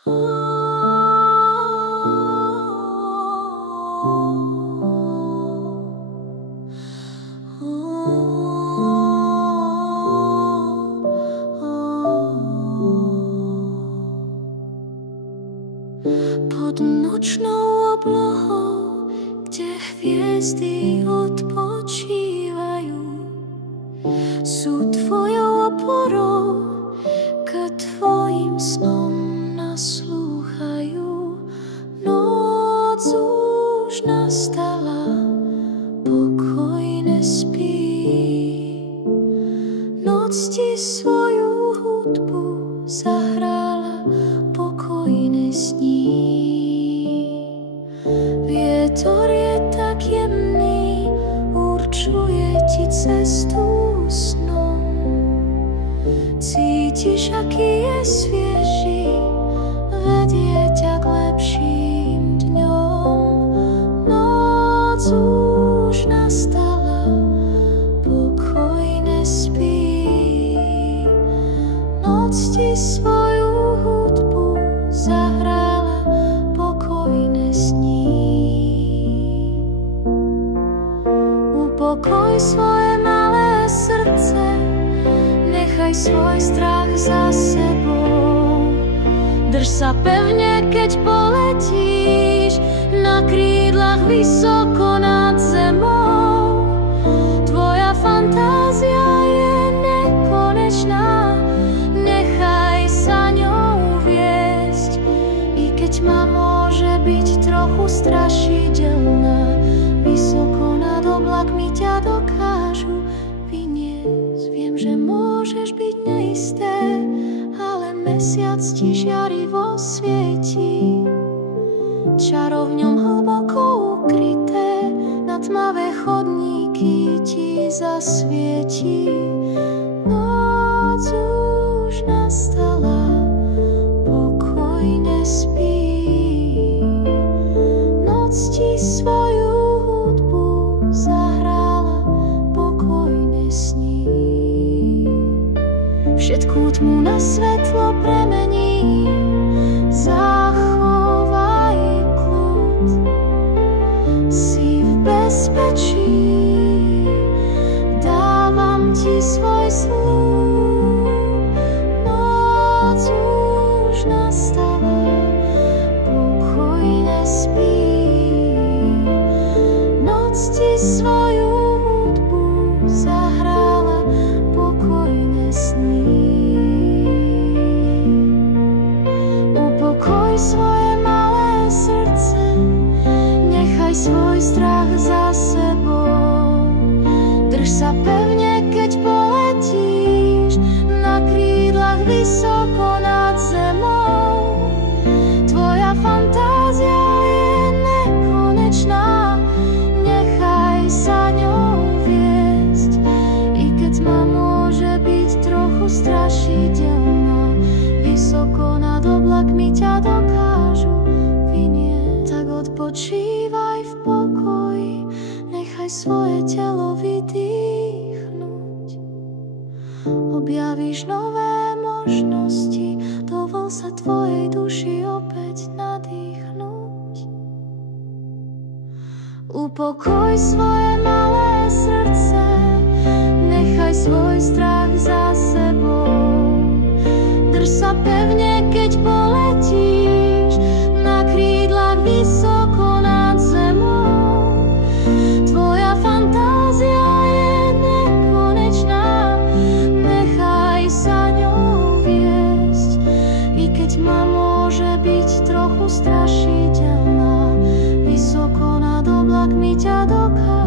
Pod nočnou oblohou, kde hviezdy odpočívajú, sú tvojou oporou, k tvojim snom naslúchajú. Noc už nastala, pokoj nespí. Noc ti svoju hudbu zahrála, pokoj nesní. Vietor je tak jemný, určuje ti cestu snom. Cítiš, aký je svieži, vedie ťa k lepším dňom. Noc už nastala, pokoj nespí. Noc ti svoju hudbu zahrála, pokoj nesní. Upokoj svoje malé srdce, nechaj svoj strach za sebou. Drž sa pevne, keď poletíš na krídlach vysoko nad zemou. Tvoja fantázia je nekonečná, nechaj sa ňou viesť, i keď ma môže byť trochu strašidelná. Vysoko nad oblakmi ťa dokážu vyniesť. Viem, že môžeš byť neisté, ale mesiac ti žiarivo svieti. Čaro v ňom hlboko ukryté, na tmavé chodníky ti zasvieti. Noc už nastala, pokoj nespí. Noc ti svoju hudbu zahrála, pokoj nesní. Všetkú tmu na svetlo premení, zachovaj kľud. Si v bezpečí, dávam ti svoj sľub. Noc už nastala, pokoj nespí. Noc ti svoju hudbu zahrála, pokoj nesní. Upokoj svoje malé srdce, nechaj svoj strach za sebou. Drž sa pevne, keď poletíš na krídlach vysoko nad zemou. Tvoja fantázia je nekonečná, nechaj sa ňou viesť, i keď ma môže byť trochu strašidelná. Vysoko nad oblakmi ťa dokážu vynieť. Tak odpočívaj v pokoji, nechaj svoje telo vydýchnuť. Objavíš nové možnosti, dovol sa tvojej duši opäť nadýchnuť. Upokoj svoje malé srdce, nechaj svoj strach za sebou. Drž sa pevne, keď poletíš na krídlach vysoko nad zemou. Tvoja fantázia je nekonečná, nechaj sa ňou viesť, i keď ma môže byť trochu strašidelná. Vysoko nad oblakmi ťa dokážu